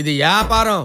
ఇది వ్యాపారం.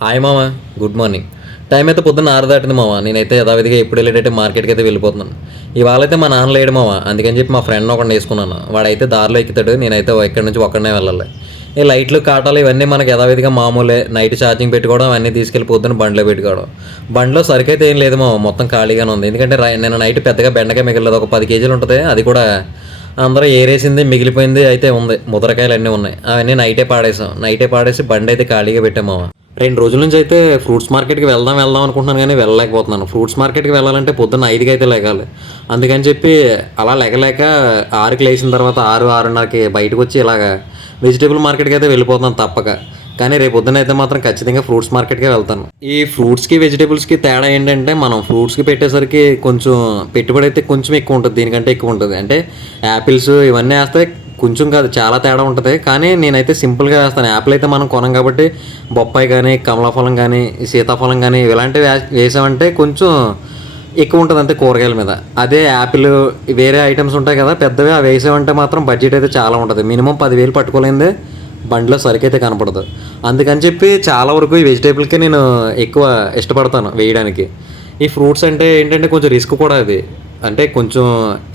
హాయ్ మామ. గుడ్ మార్నింగ్ టైం అయితే పొద్దున్న ఆరు దాటింది మామ. నేనైతే యథావిధిగా ఎప్పుడు వెళ్ళేటట్టే మార్కెట్కి అయితే వెళ్ళిపోతున్నాను. ఇవాళ అయితే మా నాన్న లేడు మామ. అందుకని చెప్పి మా ఫ్రెండ్ ఒకటి వేసుకున్నాను. వాడైతే దారిలో ఎక్కుతాడు నేనైతే ఇక్కడి నుంచి ఒక్కడనే వెళ్ళాలి. ఈ లైట్లు కాటాలు ఇవన్నీ మనకి యథావిధిగా మామూలే. నైట్ ఛార్జింగ్ పెట్టుకోవడం అవన్నీ తీసుకెళ్ళి పొద్దున్న బండిలో పెట్టుకోవడం. బండిలో సరికైతే ఏం లేదు మామ. మొత్తం ఖాళీగానే ఉంది. ఎందుకంటే నేను నైట్ పెద్దగా బెండకాయ మిగలలేదు ఒక పది కేజీలు ఉంటుంది. అది కూడా అందరూ ఏరేసింది మిగిలిపోయింది అయితే ఉంది. ముదరకాయలు అన్నీ ఉన్నాయి. అవన్నీ నైటే పాడేసాం. నైటే పాడేసి బండి అయితే ఖాళీగా పెట్టాము రెండు రోజుల నుంచి అయితే ఫ్రూట్స్ మార్కెట్కి వెళ్దాం వెళ్దాం అనుకుంటున్నాను కానీ వెళ్ళలేకపోతున్నాను. ఫ్రూట్స్ మార్కెట్కి వెళ్ళాలంటే పొద్దున్న ఐదుకి అయితే లేగాలి. అందుకని చెప్పి అలా లెగలేక ఆరుకి లేచిన తర్వాత ఆరు ఆరున్నరకి బయటకు వచ్చి ఇలాగా వెజిటేబుల్ మార్కెట్కి అయితే వెళ్ళిపోతున్నాను తప్పక. కానీ రేపు పొద్దున అయితే మాత్రం ఖచ్చితంగా ఫ్రూట్స్ మార్కెట్కి వెళ్తాను. ఈ ఫ్రూట్స్కి వెజిటేబుల్స్కి తేడా ఏంటంటే మనం ఫ్రూట్స్కి పెట్టేసరికి కొంచెం పెట్టుబడి అయితే కొంచెం ఎక్కువ ఉంటుంది దీనికంటే ఎక్కువ ఉంటుంది. అంటే యాపిల్స్ ఇవన్నీ వేస్తే కొంచెం కాదు చాలా తేడా ఉంటుంది. కానీ నేనైతే సింపుల్గా వేస్తాను. యాపిల్ అయితే మనం కొనం కాబట్టి బొప్పాయి కానీ కమలాఫలం కానీ సీతాఫలం కానీ ఇలాంటివి వేసామంటే కొంచెం ఎక్కువ ఉంటుంది అంతే కూరగాయల మీద. అదే యాపిల్ వేరే ఐటమ్స్ ఉంటాయి కదా పెద్దవి అవి వేసామంటే మాత్రం బడ్జెట్ అయితే చాలా ఉంటుంది. మినిమం పదివేలు పట్టుకోలేందే. బండిలో సరుకు అయితే కనపడదు. అందుకని చెప్పి చాలా వరకు ఈ వెజిటేబుల్కి నేను ఎక్కువ ఇష్టపడతాను వేయడానికి. ఈ ఫ్రూట్స్ అంటే ఏంటంటే కొంచెం రిస్క్ కూడా అది. అంటే కొంచెం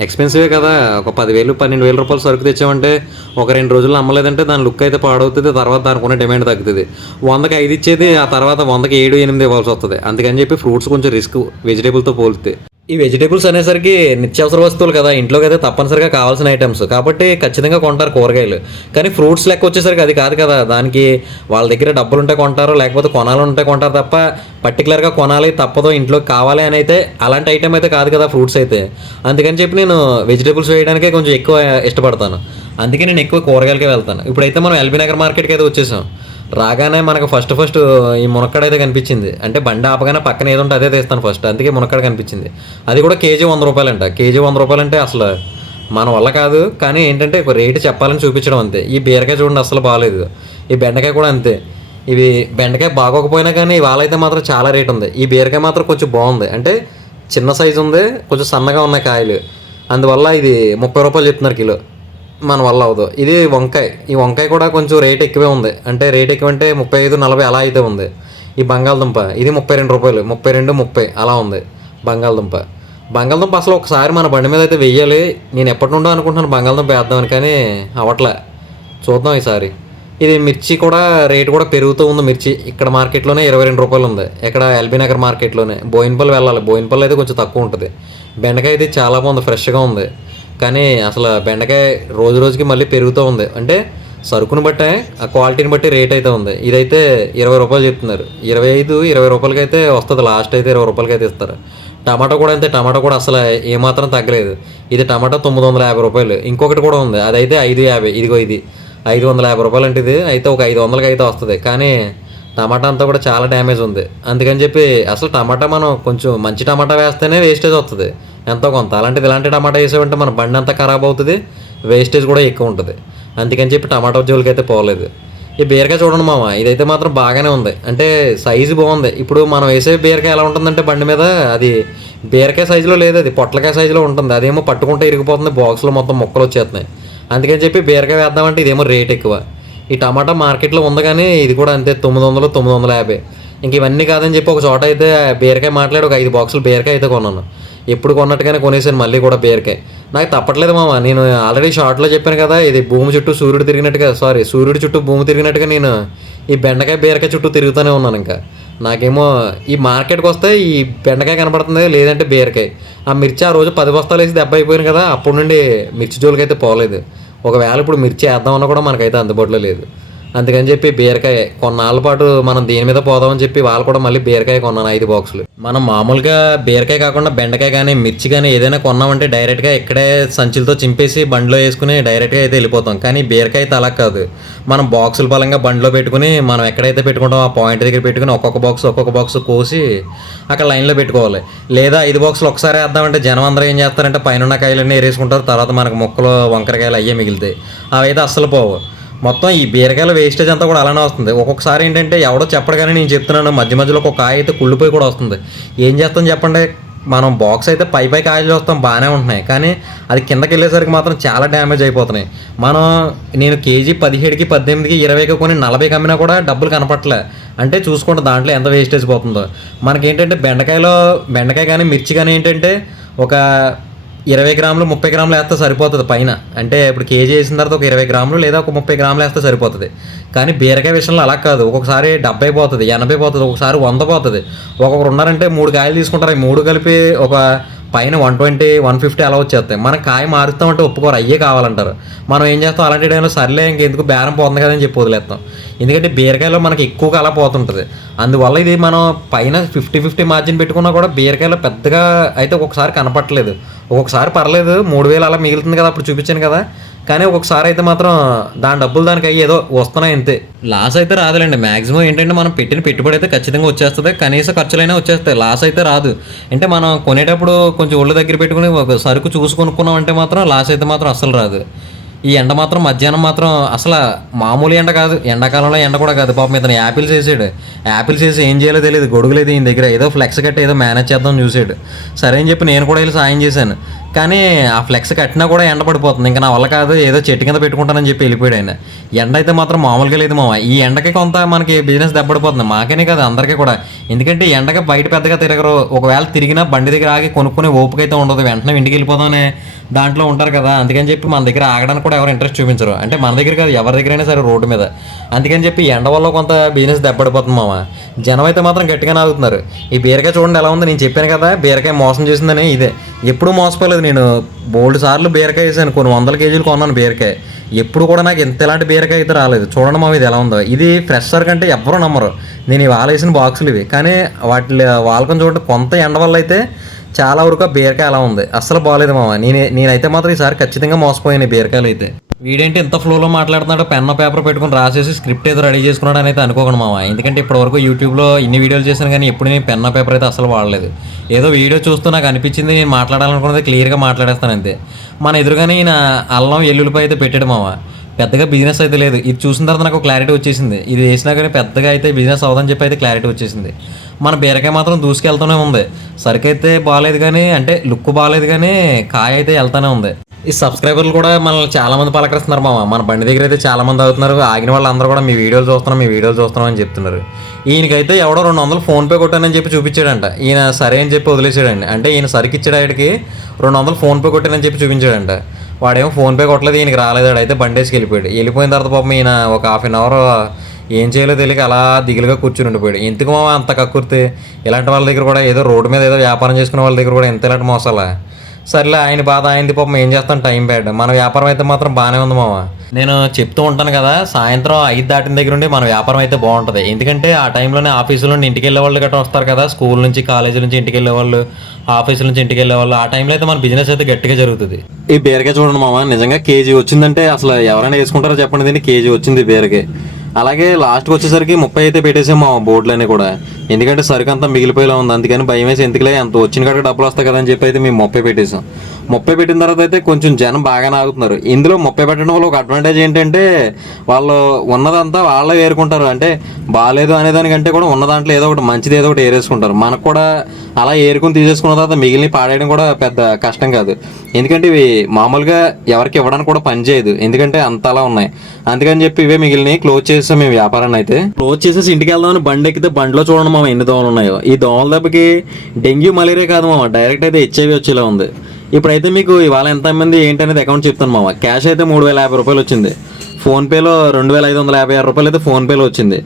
ఎక్స్పెన్సివే కదా. ఒక పదివేలు పన్నెండు వేల రూపాయలు సరుకు తెచ్చామంటే ఒక రెండు రోజులు అమ్మలేదంటే దాని లుక్ అయితే పాడవుతుంది. తర్వాత దానికి ఉన్న డిమాండ్ తగ్గుతుంది. వందకి ఐదు ఇచ్చేది ఆ తర్వాత వందకి ఏడు ఎనిమిది ఇవ్వాల్సి వస్తుంది. అందుకని చెప్పి ఫ్రూట్స్ కొంచెం రిస్క్ వెజిటేబుల్తో పోలితే ఈ వెజిటేబుల్స్ అనేసరికి నిత్యావసర వస్తువులు కదా. ఇంట్లోకి అయితే తప్పనిసరిగా కావాల్సిన ఐటమ్స్ కాబట్టి ఖచ్చితంగా కొంటారు కూరగాయలు. కానీ ఫ్రూట్స్ లెక్క వచ్చేసరికి అది కాదు కదా. దానికి వాళ్ళ దగ్గర డబ్బులు ఉంటే కొంటారు లేకపోతే కొనాలి ఉంటే కొంటారు తప్ప పర్టికులర్గా కొనాలి తప్పదో ఇంట్లోకి కావాలి అని అయితే అలాంటి ఐటమ్ అయితే కాదు కదా ఫ్రూట్స్ అయితే. అందుకని చెప్పి నేను వెజిటేబుల్స్ వేయడానికే కొంచెం ఎక్కువ ఇష్టపడతాను. అందుకే నేను ఎక్కువ కూరగాయలకే వెళ్తాను. ఇప్పుడైతే మనం ఎల్బీ నగర్ మార్కెట్కి అయితే వచ్చేసాం. రాగానే మనకు ఫస్ట్ ఫస్ట్ ఈ మునక్కడ అయితే కనిపించింది. అంటే బండి ఆపగానే పక్కన ఏదో ఉంటే అదే తీస్తాను ఫస్ట్ అందుకే మునక్కడ కనిపించింది. అది కూడా కేజీ వంద రూపాయలంట. కేజీ వంద రూపాయలంటే అసలు మన వల్ల కాదు. కానీ ఏంటంటే రేటు చెప్పాలని చూపించడం అంతే. ఈ బీరకాయ చూడండి అసలు బాగాలేదు ఈ బెండకాయ కూడా అంతే. ఇవి బెండకాయ బాగోకపోయినా కానీ వాళ్ళైతే మాత్రం చాలా రేట్ ఉంది. ఈ బీరకాయ మాత్రం కొంచెం బాగుంది. అంటే చిన్న సైజు ఉంది కొంచెం సన్నగా ఉన్నాయి కాయలు. అందువల్ల ఇది ముప్పై రూపాయలు చెప్తున్నారు కిలో. మన వల్ల అవ్వదు. ఇది వంకాయ. ఈ వంకాయ కూడా కొంచెం రేట్ ఎక్కువే ఉంది. అంటే రేట్ ఎక్కువ అంటే ముప్పై ఐదు నలభై అలా అయితే ఉంది. ఈ బంగాళదుంప ఇది ముప్పై రెండు రూపాయలు. ముప్పై రెండు ముప్పై అలా ఉంది బంగాళదుంప. బంగాళదుంప అసలు ఒకసారి మన బండి మీద అయితే వెయ్యాలి. నేను ఎప్పటి నుండో అనుకుంటున్నాను బంగాళదుంప వేద్దామని కానీ అవట్లే చూద్దాం ఈసారి. ఇది మిర్చి కూడా రేటు కూడా పెరుగుతూ ఉంది మిర్చి. ఇక్కడ మార్కెట్లోనే ఇరవై రెండు రూపాయలు ఉంది. ఇక్కడ ఎల్బీ నగర్ మార్కెట్లోనే. బోయిన్పల్లి వెళ్ళాలి. బోయిన్పల్లి అయితే కొంచెం తక్కువ ఉంటుంది. బెండకాయ అయితే చాలా బాగుంది. ఫ్రెష్గా ఉంది. కానీ అసలు బెండకాయ రోజు రోజుకి మళ్ళీ పెరుగుతూ ఉంది. అంటే సరుకుని బట్టే ఆ క్వాలిటీని బట్టి రేట్ అయితే ఉంది. ఇదైతే ఇరవై రూపాయలు చెప్తున్నారు. ఇరవై ఐదు ఇరవై రూపాయలకి అయితే వస్తుంది. లాస్ట్ అయితే ఇరవై రూపాయలకి అయితే ఇస్తారు. టమాటా కూడా అంతే. టమాటా కూడా అసలు ఏమాత్రం తగ్గలేదు. ఇది టమాటా తొమ్మిది వందల యాభై రూపాయలు. ఇంకొకటి కూడా ఉంది. అదైతే ఐదు యాభై. ఇదిగో ఇది. ఐదు వందల యాభై రూపాయలు అంటే ఇది. అయితే ఒక ఐదు వందలకి అయితే వస్తుంది. కానీ టమాటా అంతా కూడా చాలా డ్యామేజ్ ఉంది. అందుకని చెప్పి అసలు టమాటా మనం కొంచెం మంచి టమాటా వేస్తేనే వేస్టేజ్ వస్తుంది. ఎంతో కొంత. అలాంటిది ఇలాంటి టమాటా వేసామంటే మన బండి అంతా ఖరాబ్ అవుతుంది వేస్టేజ్ కూడా ఎక్కువ ఉంటుంది. అందుకని చెప్పి టమాటా జోలికి అయితే పోలేదు. ఈ బీరకాయ చూడండి మామ ఇదైతే మాత్రం బాగానే ఉంది. అంటే సైజు బాగుంది. ఇప్పుడు మనం వేసే బీరకాయ ఎలా ఉంటుందంటే బండి మీద అది బీరకాయ సైజులో లేదు అది పొట్లకాయ సైజులో ఉంటుంది. అదేమో పట్టుకుంటే ఇరిగిపోతుంది బాక్స్లో మొత్తం మొక్కలు వచ్చేస్తున్నాయి. అందుకని చెప్పి బీరకాయ వేద్దామంటే ఇదేమో రేట్ ఎక్కువ. ఈ టమాటా మార్కెట్లో ఉంది కానీ ఇది కూడా అంతే తొమ్మిది వందలు తొమ్మిది వందల యాభై. ఇంక ఇవన్నీ కాదని చెప్పి ఒక చోట అయితే బీరకాయ మాట్లాడి ఒక ఐదు బాక్సులు బీరకాయ అయితే కొన్నాను. ఎప్పుడు కొన్నట్టుగానే కొనేసాను మళ్ళీ కూడా బీరకాయ. నాకు తప్పట్లేదు మామ నేను ఆల్రెడీ షార్ట్లో చెప్పాను కదా ఇది భూమి చుట్టూ సూర్యుడు తిరిగినట్టుగా సారీ సూర్యుడు చుట్టూ భూమి తిరిగినట్టుగా నేను ఈ బెండకాయ బీరకాయ చుట్టూ తిరుగుతూనే ఉన్నాను ఇంకా. నాకేమో ఈ మార్కెట్కి వస్తే ఈ బెండకాయ కనపడుతుంది లేదంటే బీరకాయ. ఆ మిర్చి ఆ రోజు పది బస్తాలు వేసి దెబ్బ అయిపోయింది కదా అప్పటి నుండి మిర్చి జోలికి అయితే పోలేదు. ఒకవేళ ఇప్పుడు మిర్చి వేద్దామన్నా కూడా మనకైతే అందుబాటులో లేదు. అందుకని చెప్పి బీరకాయ కొన్నాళ్ళ పాటు మనం దీని మీద పోదామని చెప్పి వాళ్ళు కూడా మళ్ళీ బీరకాయ కొన్నాను ఐదు బాక్సులు. మనం మామూలుగా బీరకాయ కాకుండా బెండకాయ కానీ మిర్చి కానీ ఏదైనా కొన్నామంటే డైరెక్ట్గా ఇక్కడే సంచులతో చింపేసి బండిలో వేసుకుని డైరెక్ట్గా అయితే వెళ్ళిపోతాం. కానీ బీరకాయ అయితే అలా కాదు. మనం బాక్సుల పరంగా బండిలో పెట్టుకుని మనం ఎక్కడైతే పెట్టుకుంటాం ఆ పాయింట్ దగ్గర పెట్టుకుని ఒక్కొక్క బాక్స్ ఒక్కొక్క బాక్స్ కోసి అక్కడ లైన్లో పెట్టుకోవాలి. లేదా ఐదు బాక్సులు ఒకసారి వేద్దామంటే జనం అందరూ ఏం చేస్తారంటే పైన ఉన్న కాయలన్నీ ఏరేసుకుంటారు తర్వాత మనకు మొక్కలు వంకరకాయలు అయ్యే మిగులుతాయి. అవైతే అస్సలు పోవు. మొత్తం ఈ బీరకాయల వేస్టేజ్ అంతా కూడా అలానే వస్తుంది. ఒక్కొక్కసారి ఏంటంటే ఎవడో చెప్పడు కానీ నేను చెప్తున్నాను మధ్య మధ్యలో ఒక కాయ అయితే కుళ్ళిపోయి కూడా వస్తుంది. ఏం చేస్తాం చెప్పండి? మనం బాక్స్ అయితే పై పై కాయలు చూస్తాం బాగానే ఉంటున్నాయి. కానీ అది కిందకి వెళ్ళేసరికి మాత్రం చాలా డ్యామేజ్ అయిపోతున్నాయి. మనం నేను కేజీ పదిహేడుకి పద్దెనిమిదికి ఇరవైకి కొని నలభైకి అమ్మినా కూడా డబ్బులు కనపట్లే అంటే చూసుకుంటే దాంట్లో ఎంత వేస్టేజ్ పోతుందో. మనకేంటంటే బెండకాయలో బెండకాయ కానీ మిర్చి కానీ ఏంటంటే ఒక ఇరవై గ్రాములు ముప్పై గ్రాములు వేస్తే సరిపోతుంది పైన. అంటే ఇప్పుడు కేజీ వేసిన తర్వాత ఒక ఇరవై గ్రాములు లేదా ఒక ముప్పై గ్రాములు వేస్తే సరిపోతుంది. కానీ బీరకాయ విషయంలో అలా కాదు. ఒక్కొక్కసారి డెబ్బై పోతుంది ఎనభై పోతుంది ఒకసారి వంద పోతుంది. ఒక్కొక్కరు ఉన్నారంటే మూడు కాయలు తీసుకుంటారు. ఈ మూడు కలిపి ఒక పైన వన్ ట్వంటీ వన్ ఫిఫ్టీ అలా వచ్చేస్తాయి. మనం కాయ మారుస్తామంటే ఒప్పుకోరు. అయ్యే కావాలంటారు. మనం ఏం చేస్తాం? అలాంటి టైంలో సర్లే ఇంకెందుకు బేరం పోతుంది కదని చెప్పి వదిలేస్తాం. ఎందుకంటే బీరకాయలో మనకి ఎక్కువగా అలా పోతుంటుంది. అందువల్ల ఇది మనం పైన ఫిఫ్టీ ఫిఫ్టీ మార్జిన్ పెట్టుకున్నా కూడా బీరకాయలో పెద్దగా అయితే ఒక్కొక్కసారి కనపట్టలేదు ఒక్కొక్కసారి పర్లేదు మూడు వేలు అలా మిగులుతుంది కదా అప్పుడు చూపించాను కదా. కానీ ఒక్కొక్కసారి అయితే మాత్రం దాని డబ్బులు దానికి అయ్యి ఏదో వస్తున్నాయి అంతే. లాస్ అయితే రాదులేండి. మాక్సిమం ఏంటంటే మనం పెట్టిన పెట్టుబడి అయితే ఖచ్చితంగా వచ్చేస్తుంది. కనీస ఖర్చులైనా వచ్చేస్తాయి. లాస్ అయితే రాదు. అంటే మనం కొనేటప్పుడు కొంచెం ఒళ్ళు దగ్గర పెట్టుకుని ఒక సరుకు చూసి కొనుక్కున్నాం అంటే మాత్రం లాస్ అయితే మాత్రం అస్సలు రాదు. ఈ ఎండ మాత్రం మధ్యాహ్నం మాత్రం అసలు మామూలు ఎండ కాదు. ఎండాకాలంలో ఎండ కూడా కాదు. పాపం ఇతను యాపిల్స్ వేసాడు. యాపిల్స్ వేసి ఏం చేయాలో తెలియదు. గొడుగు లేదు ఈయన దగ్గర. ఏదో ఫ్లెక్స్ కట్టి ఏదో మేనేజ్ చేద్దాం చూసాడు. సరే అని చెప్పి నేను కూడా వెళ్ళి సాయం చేశాను. కానీ ఆ ఫ్లెక్స్ కట్టినా కూడా ఎండ పడిపోతుంది. ఇంకా నా వల్ల కాదు ఏదో చెట్టు కింద పెట్టుకుంటానని చెప్పి వెళ్ళిపోయాడు ఆయన. ఎండ అయితే మాత్రం మామూలుగా లేదు మామ. ఈ ఎండకి కొంత మనకి బిజినెస్ దెబ్బడిపోతుంది మాకనే కాదు అందరికీ కూడా. ఎందుకంటే ఎండకి బయట పెద్దగా తిరగరు. ఒకవేళ తిరిగినా బండి దగ్గర ఆగి కొనుక్కునే ఓపిక అయితే ఉండదు. వెంటనే ఇంటికి వెళ్ళిపోదామనే దాంట్లో ఉంటారు కదా. అందుకని చెప్పి మన దగ్గర ఆగడానికి కూడా ఎవరు ఇంట్రెస్ట్ చూపించరు. అంటే మన దగ్గర కాదు ఎవరి దగ్గరైనా సరే రోడ్డు మీద. అందుకని చెప్పి ఎండ వల్ల కొంత బిజినెస్ దెబ్బడిపోతుంది మామ. జనం అయితే మాత్రం గట్టిగానే ఆగుతున్నారు. ఈ బీరకాయ చూడండి ఎలా ఉంది? నేను చెప్పాను కదా బీరకాయ మోసం చేసిందని ఇదే. ఎప్పుడు మోసపోలేదు. నేను బోల్డ్ సార్లు బీరకాయ వేసాను. కొన్ని వందల కేజీలు కొన్నాను బీరకాయ. ఎప్పుడు కూడా నాకు ఇంత ఎలాంటి బీరకాయ అయితే రాలేదు. చూడండి మా ఇది ఎలా ఉందో. ఇది ఫ్రెషర్ కంటే అంటే ఎవ్వరూ నమ్మరు. నేను ఈ వాళ్ళ వేసిన బాక్సులు ఇవి. కానీ వాటి వాళ్ళకం చూడండి కొంత ఎండ వల్ల అయితే చాలా వరకు ఆ బీరకాయ అలా ఉంది. అస్సలు బాగాలేదు మామ నేనే నేనైతే మాత్రం ఈసారి ఖచ్చితంగా మోసపోయాను ఈ బీరకాయలు అయితే. వీడేంటి ఇంత ఫ్లోలో మాట్లాడుతున్నాడు పెన్ పేపర్ పెట్టుకుని రాసేసి స్క్రిప్ట్ ఏదో రెడీ చేసుకున్నాడు అని అయితే అనుకోకండి మామ ఎందుకంటే ఇప్పటివరకు యూట్యూబ్లో ఇన్ని వీడియోలు చేశాను కానీ ఎప్పుడు నేను పెన్ పేపర్ అయితే అసలు వాడలేదు. ఏదో వీడియో చూస్తూ నాకు అనిపించింది నేను మాట్లాడాలనుకున్నది క్లియర్గా మాట్లాడేస్తాను అంతే. మన ఎదురుగానే ఈయన అల్లం ఎల్లుల్లిపై అయితే పెట్టాడు మామ పెద్దగా బిజినెస్ అయితే లేదు. ఇది చూసిన తర్వాత నాకు క్లారిటీ వచ్చేసింది. ఇది వేసినా కానీ పెద్దగా అయితే బిజినెస్ అవ్వదని చెప్పి అయితే క్లారిటీ వచ్చేసింది. మన బీరకాయ మాత్రం దూసుకెళ్తూనే ఉంది. సరికైతే బాగాలేదు కానీ అంటే లుక్ బాగాలేదు కానీ కాయ అయితే వెళ్తానే ఉంది. ఈ సబ్స్క్రైబర్లు కూడా మనల్ని చాలా మంది పలకరిస్తున్నారు మామ. మన బండి దగ్గర అయితే చాలా మంది అవుతున్నారు. ఆగిన వాళ్ళందరూ కూడా మీ వీడియోలు చూస్తున్నాం మీ వీడియోలు చూస్తున్నాం అని చెప్తున్నారు. ఈయనకైతే ఎవడో రెండు వందలు ఫోన్పే కొట్టానని చెప్పి చూపించాడంట. ఈయన సరే అని చెప్పి వదిలేసాడండి అంటే ఈయన సరికి ఇచ్చాడు ఆయనకి రెండు వందలు ఫోన్పే కొట్టానని చెప్పి చూపించాడంట. వాడేమో ఫోన్పే కొట్టలేదు ఈయనకి రాలేదు. అయితే బండేసుకి వెళ్ళిపోయాడు. వెళ్ళిపోయిన తర్వాత పాపం ఈయన ఒక హాఫ్ అన్ అవర్ ఏం చేయాలో తెలియక అలా దిగులుగా కూర్చుని ఉండిపోయాడు. ఎందుకు మా అంత కక్కుర్తి? ఇలాంటి వాళ్ళ దగ్గర కూడా ఏదో రోడ్డు మీద ఏదో వ్యాపారం చేసుకునే వాళ్ళ దగ్గర కూడా ఎంత ఇలాంటి మోసాలా? సర్లే ఆయన బాధ ఆయనది పాపం ఏం చేస్తాం? టైం బ్యాడ్ మన వ్యాపారం అయితే మాత్రం బాగానే ఉంది మామ నేను చెప్తూ ఉంటాను కదా సాయంత్రం ఐదు దాటిన దగ్గర నుండి మన వ్యాపారం అయితే బాగుంటుంది. ఎందుకంటే ఆ టైంలోనే ఆఫీసులో నుండి ఇంటికి వెళ్ళే వాళ్ళు గట్రా వస్తారు కదా స్కూల్ నుంచి కాలేజీ నుంచి ఇంటికి వెళ్ళే వాళ్ళు ఆఫీస్ నుంచి ఇంటికి వెళ్ళే వాళ్ళు ఆ టైంలో అయితే మన బిజినెస్ అయితే గట్టిగా జరుగుతుంది. ఈ బీరకాయ చూడండి మామ నిజంగా కేజీ వచ్చిందంటే అసలు ఎవరైనా వేసుకుంటారో చెప్పండి దీన్ని కేజీ వచ్చింది బీరకాయ. అలాగే లాస్ట్కి వచ్చేసరికి ముప్పై అయితే పెట్టేసాం మా బోర్డులన్నీ కూడా. ఎందుకంటే సరుకు అంతా మిగిలిపోయేలా ఉంది. అందుకని భయం వేసి ఎందుకులే అంత వచ్చిన కాడ డబ్బులు వస్తాయి కదా అని చెప్పి అయితే మేము ముప్పై పెట్టేసాం. ముప్పై పెట్టిన తర్వాత అయితే కొంచెం జనం బాగానే ఆగుతున్నారు. ఇందులో ముప్పై పెట్టడం వల్ల ఒక అడ్వాంటేజ్ ఏంటంటే వాళ్ళు ఉన్నదంతా వాళ్ళే ఏరుకుంటారు అంటే బాగాలేదు అనే దానికంటే కూడా ఉన్న దాంట్లో ఏదో ఒకటి మంచిది ఏదో ఒకటి ఏరేసుకుంటారు. మనకు కూడా అలా ఏరుకుని తీసేసుకున్న తర్వాత మిగిలిన పాడేయడం కూడా పెద్ద కష్టం కాదు. ఎందుకంటే ఇవి మామూలుగా ఎవరికి ఇవ్వడానికి కూడా పనిచేయదు ఎందుకంటే అంత అలా ఉన్నాయి. అందుకని చెప్పి ఇవే మిగిలినవి క్లోజ్ చేసాం మేము వ్యాపారాన్ని అయితే. క్లోజ్ చేసేసి ఇంటికి వెళ్దామని బండి ఎక్కితే బండిలో చూడండి మామ ఎన్ని దోమలు ఉన్నాయో. ఈ దోమల దెబ్బకి డెంగ్యూ మలేరియా కాదు మామ. డైరెక్ట్ అయితే హెచ్ఐవి వచ్చేలా ఉంది. ఇప్పుడైతే మీకు ఇవాళ ఎంత మంది ఏంటనేది అకౌంట్ చెప్తాను మామ. క్యాష్ అయితే మూడు వేల యాభై రూపాయలు వచ్చింది. ఫోన్పేలో రెండు వేల ఐదు వందల యాభై ఆరు రూపాయలు అయితే ఫోన్పేలో వచ్చింది.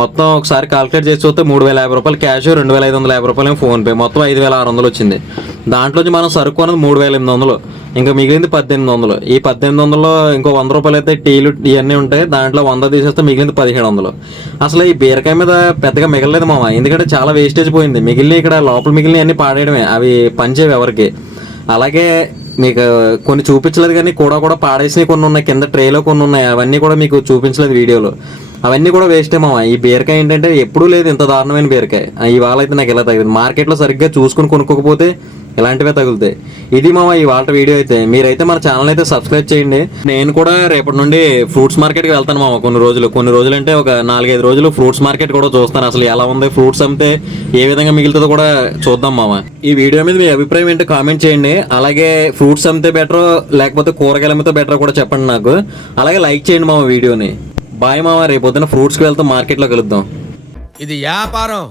మొత్తం ఒకసారి కాలిక్యులేట్ చేసి చూస్తే మూడు వేల యాభై రూపాయలు క్యాష్ రెండు వేల ఐదు వందల యాభై రూపాయలు ఫోన్పే మొత్తం ఐదు వేల ఆరు వందలు వచ్చింది. దాంట్లోంచి మనం సరుకు అనేది మూడు వేల ఎనిమిది వందలు. ఇంకా మిగిలింది పద్దెనిమిది వందలు. ఈ పద్దెనిమిది వందలు ఇంకో వంద రూపాయలు అయితే టీలు ఇవన్నీ ఉంటాయి. దాంట్లో వంద తీసేస్తే మిగిలింది పదిహేడు వందలు. అసలు ఈ బీరకాయ మీద పెద్దగా మిగలలేదు మామ. ఎందుకంటే చాలా వేస్టేజ్ పోయింది. మిగిలిన ఇక్కడ లోపల మిగిలిన అన్ని పాడేయడమే. అవి పనిచేవి ఎవరికి. అలాగే మీకు కొన్ని చూపించలేదు కానీ కూడా కూడా పాడేసినవి కొన్ని ఉన్నాయి. కింద ట్రేలో కొన్ని ఉన్నాయి. అవన్నీ కూడా మీకు చూపించలేదు వీడియోలో. అవన్నీ కూడా వేస్టే మామ ఈ బీరకాయ ఏంటంటే ఎప్పుడూ లేదు ఇంత దారుణమైన బీరకాయ. ఇవాళ అయితే నాకు ఇలా తగిలింది. మార్కెట్లో సరిగ్గా చూసుకుని కొనుక్కోకపోతే ఇలాంటివే తగులుతాయి. ఇది మామ ఈ వాళ్ళ వీడియో అయితే. మీరైతే మన ఛానల్ అయితే సబ్స్క్రైబ్ చేయండి. నేను కూడా రేపటి నుండి ఫ్రూట్స్ మార్కెట్కి వెళ్తాను మామ కొన్ని రోజులు. కొన్ని రోజులు అంటే ఒక నాలుగైదు రోజులు ఫ్రూట్స్ మార్కెట్ కూడా చూస్తాను. అసలు ఎలా ఉంది ఫ్రూట్స్ అమ్మితే ఏ విధంగా మిగులుతుందో కూడా చూద్దాం మామ ఈ వీడియో మీద మీ అభిప్రాయం ఏంటో కామెంట్ చేయండి. అలాగే ఫ్రూట్స్ అమ్మితే బెటర్ లేకపోతే కూరగాయలు అమ్మితే బెటర్ కూడా చెప్పండి నాకు. అలాగే లైక్ చేయండి మామ వీడియోని. బాయ్ మామ రేపు పొద్దున ఫ్రూట్స్కి వెళ్తాం మార్కెట్లో కలుద్దాం. ఇది వ్యాపారం.